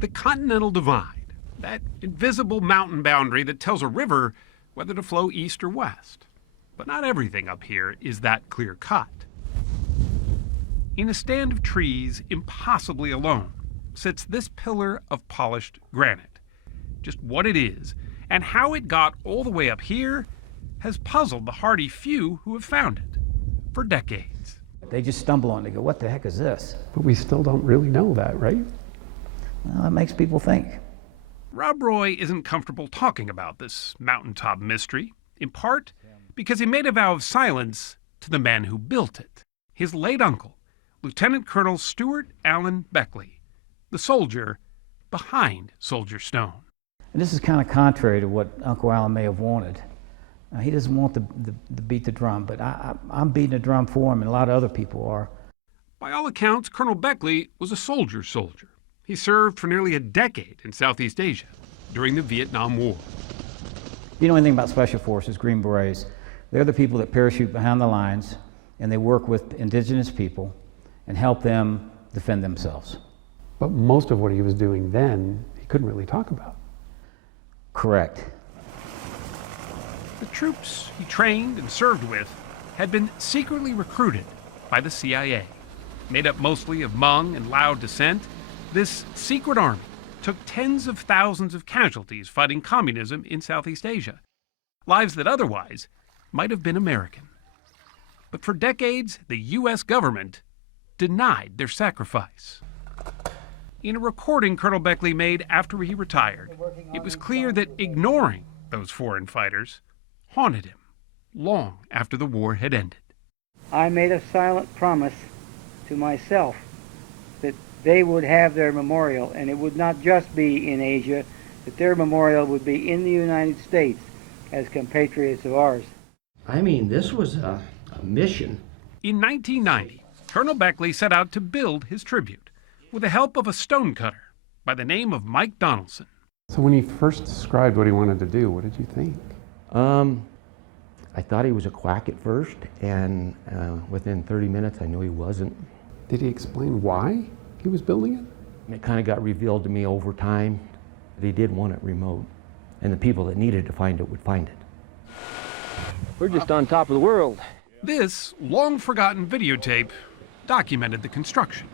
The Continental Divide, that invisible mountain boundary that tells a river whether to flow east or west. But not everything up here is that clear-cut. In a stand of trees, impossibly alone, sits this pillar of polished granite. Just what it is and how it got all the way up here has puzzled the hardy few who have found it for decades. They just stumble on it and go, what the heck is this? But we still don't really know that, right? Well, it makes people think. Rob Roy isn't comfortable talking about this mountaintop mystery, in part because he made a vow of silence to the man who built it, his late uncle, Lieutenant Colonel Stuart Allen Beckley, the soldier behind Soldier Stone. And this is kind of contrary to what Uncle Allen may have wanted. He doesn't want to beat the drum, but I'm beating the drum for him, and a lot of other people are. By all accounts, Colonel Beckley was a soldier. He served for nearly a decade in Southeast Asia during the Vietnam War. You know anything about Special Forces, Green Berets? They're the people that parachute behind the lines, and they work with indigenous people and help them defend themselves. But most of what he was doing then, he couldn't really talk about. Correct. The troops he trained and served with had been secretly recruited by the CIA. Made up mostly of Hmong and Lao descent, this secret army took tens of thousands of casualties fighting communism in Southeast Asia, lives that otherwise might have been American. But for decades, the U.S. government denied their sacrifice. In a recording Colonel Beckley made after he retired, it was clear that ignoring those foreign fighters haunted him long after the war had ended. I made a silent promise to myself that they would have their memorial, and it would not just be in Asia, that their memorial would be in the United States as compatriots of ours. I mean, this was a mission. In 1990, Colonel Beckley set out to build his tribute with the help of a stonecutter by the name of Mike Donaldson. So when he first described what he wanted to do, what did you think? I thought he was a quack at first, and within 30 minutes I knew he wasn't. Did he explain why he was building it? And it kind of got revealed to me over time that he did want it remote, and the people that needed to find it would find it. We're just on top of the world. This long-forgotten videotape documented the construction.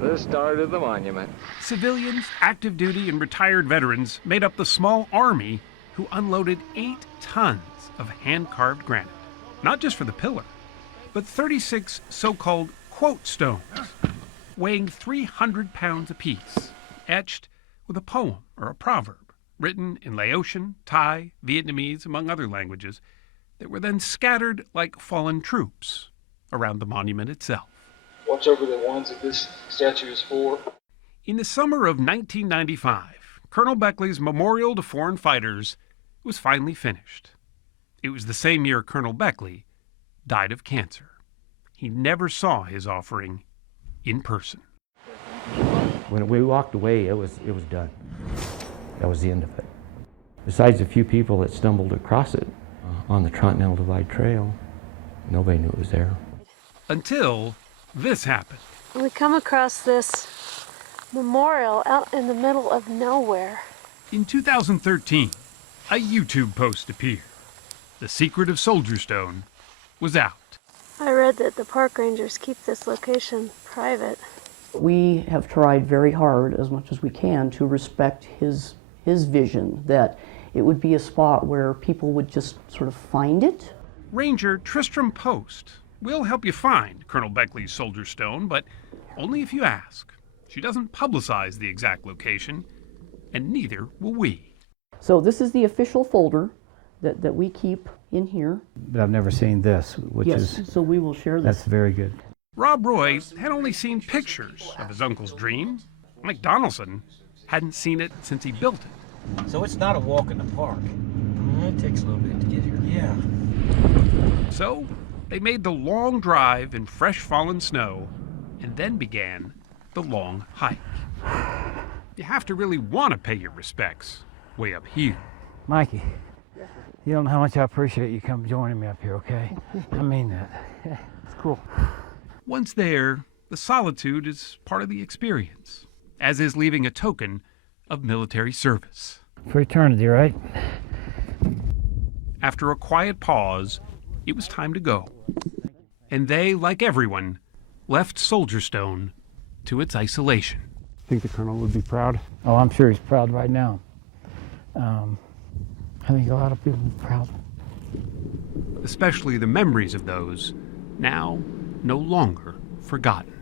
The start of the monument. Civilians, active duty, and retired veterans made up the small army who unloaded 8 tons of hand-carved granite, not just for the pillar, but 36 so-called quote stones, weighing 300 pounds apiece, etched with a poem or a proverb, written in Laotian, Thai, Vietnamese, among other languages, that were then scattered like fallen troops around the monument itself. Watch over the ones that this statue is for. In the summer of 1995, Colonel Beckley's memorial to foreign fighters was finally finished. It was the same year Colonel Beckley died of cancer. He never saw his offering in person. When we walked away, it was done. That was the end of it. Besides a few people that stumbled across it on the Continental Divide Trail, nobody knew it was there. Until this happened. We come across this memorial out in the middle of nowhere. In 2013, a YouTube post appeared. The secret of Soldier Stone was out. I read that the park rangers keep this location private. We have tried very hard, as much as we can, to respect his vision, that it would be a spot where people would just sort of find it. Ranger Tristram Post will help you find Colonel Beckley's Soldier Stone, but only if you ask. She doesn't publicize the exact location, and neither will we. So this is the official folder that we keep in here. But I've never seen this, which Yes, is... so we will share this. That's very good. Rob Roy had only seen pictures of his uncle's dream. Mike Donaldson hadn't seen it since he built it. So it's not a walk in the park. It takes a little bit to get here. Yeah. So they made the long drive in fresh fallen snow, and then began the long hike. You have to really want to pay your respects way up here. Mikey, you don't know how much I appreciate you come joining me up here, okay? I mean that. It's cool. Once there, the solitude is part of the experience, as is leaving a token of military service. For eternity, right? After a quiet pause, it was time to go. And they, like everyone, left Soldier Stone to its isolation. Think the colonel would be proud? Oh, I'm sure he's proud right now. I think a lot of people are proud. Especially the memories of those now no longer forgotten.